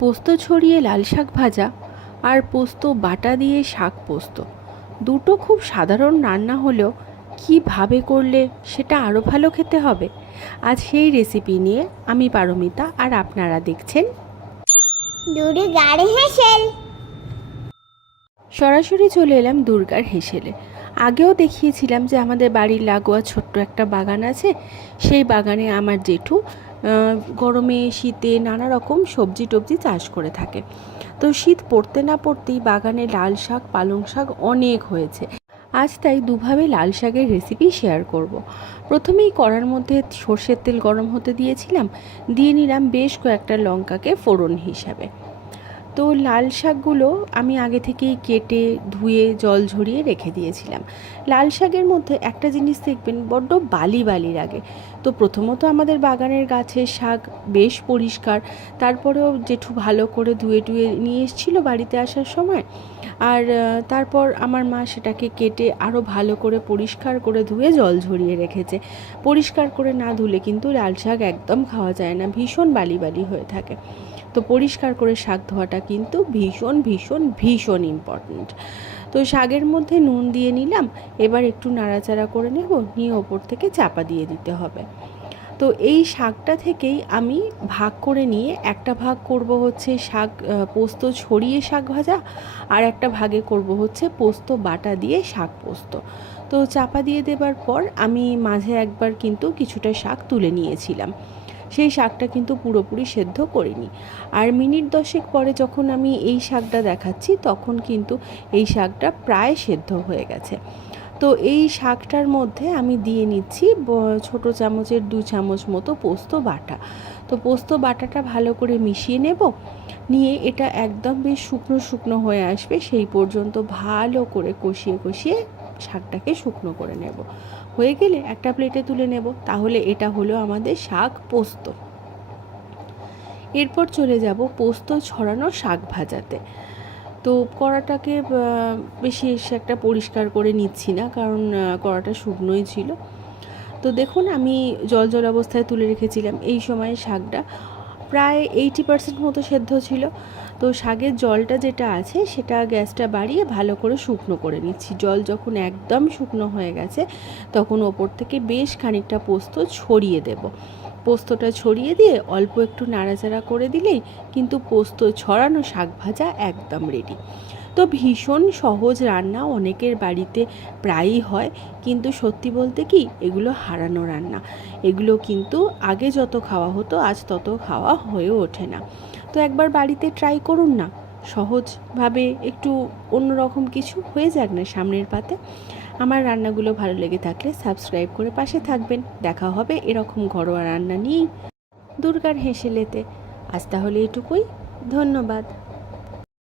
পোস্ত ছড়িয়ে লাল শাক ভাজা আর পোস্ত বাটা দিয়ে শাক পোস্ত দুটো খুব সাধারণ রান্না হলেও কীভাবে করলে সেটা আরও ভালো খেতে হবে। আজ সেই রেসিপি নিয়ে আমি পারমিতা আর আপনারা দেখছেন দুর্গার হেসেল। সরাসরি চলে এলাম দুর্গার হেসেলে। আগেও দেখিয়েছিলাম যে আমাদের বাড়ির লাগোয়া ছোট্ট একটা বাগান আছে। সেই বাগানে আমার জেঠু গরমে শীতে নানা রকম সবজি টবজি চাষ করে থাকে। তো শীত পড়তে না পড়তেই বাগানে লাল শাক পালং শাক অনেক হয়েছে। আজ তাই দুভাবে লাল শাকের রেসিপি শেয়ার করব। প্রথমেই কড়ার মধ্যে সর্ষের তেল গরম হতে দিয়েছিলাম, দিয়ে নিলাম বেশ কয়েকটা লঙ্কাকে ফোড়ন হিসাবে। তো লাল শাকগুলো আমি আগে থেকেই কেটে ধুয়ে জল ঝরিয়ে রেখে দিয়েছিলাম। লাল শাকের মধ্যে একটা জিনিস দেখবেন, বড্ড বালি বালি লাগে। তো প্রথমত আমাদের বাগানের গাছের শাক বেশ পরিষ্কার, তারপরেও জেঠু ভালো করে ধুয়ে টুয়ে নিয়ে এসেছিলো বাড়িতে আসার সময়। আর তারপর আমার মা সেটাকে কেটে আরও ভালো করে পরিষ্কার করে ধুয়ে জল ঝরিয়ে রেখেছে। পরিষ্কার করে না ধুলে কিন্তু লাল শাক একদম খাওয়া যায় না, ভীষণ বালি বালি হয়ে থাকে। তো পরিষ্কার করে শাক ধোয়াটা কিন্তু ভীষণ ভীষণ ভীষণ ইম্পর্ট্যান্ট। তো শাকের মধ্যে নুন দিয়ে নিলাম, এবার একটু নাড়াচাড়া করে নেব, নিয়ে ওপর থেকে চাপা দিয়ে দিতে হবে। তো এই শাকটা থেকেই আমি ভাগ করে নিয়ে একটা ভাগ করব হচ্ছে শাক পোস্ত ছড়িয়ে শাক ভাজা, আর একটা ভাগে করব হচ্ছে পোস্ত বাটা দিয়ে শাক পোস্ত। তো চাপা দিয়ে দেবার পর আমি মাঝে একবার কিন্তু কিছুটা শাক তুলে নিয়েছিলাম। সেই শাকটা কিন্তু পুরোপুরি সেদ্ধ করিনি। আর মিনিট 10 পরে যখন আমি এই শাকটা দেখাচ্ছি তখন কিন্তু এই শাকটা প্রায় সেদ্ধ হয়ে গেছে। তো এই শাকটার মধ্যে আমি দিয়ে নিচ্ছি ছোটো চামচের 2 চামচ মতো পোস্ত বাটা। তো পোস্ত বাটাটা ভালো করে মিশিয়ে নেব, নিয়ে এটা একদম বেশ শুকনো শুকনো হয়ে আসবে সেই পর্যন্ত ভালো করে কষিয়ে কষিয়ে শাকটাকে শুকনো করে নেব। হয়ে গেলে একটা প্লেটে তুলে নেব। তাহলে এটা হলো আমাদের শাক পোস্ত। এরপর চলে যাব পোস্ত ছড়ানো শাক ভাজাতে। তো কড়াটাকে বেশি একটা পরিষ্কার করে নিচ্ছি না, কারণ কড়াটা শুকনোই ছিল। তো দেখুন আমি জল জল অবস্থায় তুলে রেখেছিলাম। এই সময় শাকটা প্রায় 80% মতো সেদ্ধ ছিল। তো শাকের জলটা যেটা আছে সেটা গ্যাসটা বাড়িয়ে ভালো করে শুকনো করে নিচ্ছি। জল যখন একদম শুকনো হয়ে গেছে তখন ওপর থেকে বেশ খানিকটা পোস্ত ছড়িয়ে দেব। পোস্তটা ছড়িয়ে দিয়ে অল্প একটু নাড়াচাড়া করে দিলেই কিন্তু পোস্ত ছড়ানো শাক ভাজা একদম রেডি। তো ভীষণ সহজ রান্না, অনেকের বাড়িতে প্রায়ই হয়, কিন্তু সত্যি বলতে কি এগুলো হারানো রান্না। এগুলো কিন্তু আগে যত খাওয়া হতো আজ তত খাওয়া হয়ে ওঠে না। তো একবার বাড়িতে ট্রাই করুন না, সহজভাবে একটু অন্যরকম কিছু হয়ে যাক না সামনের পাতে। আমার রান্নাগুলো ভালো লেগে থাকলে সাবস্ক্রাইব করে পাশে থাকবেন। দেখা হবে এরকম ঘরোয়া রান্না নিয়েই দুর্গার হেসেলেতে। আজ তাহলে এটুকুই, ধন্যবাদ।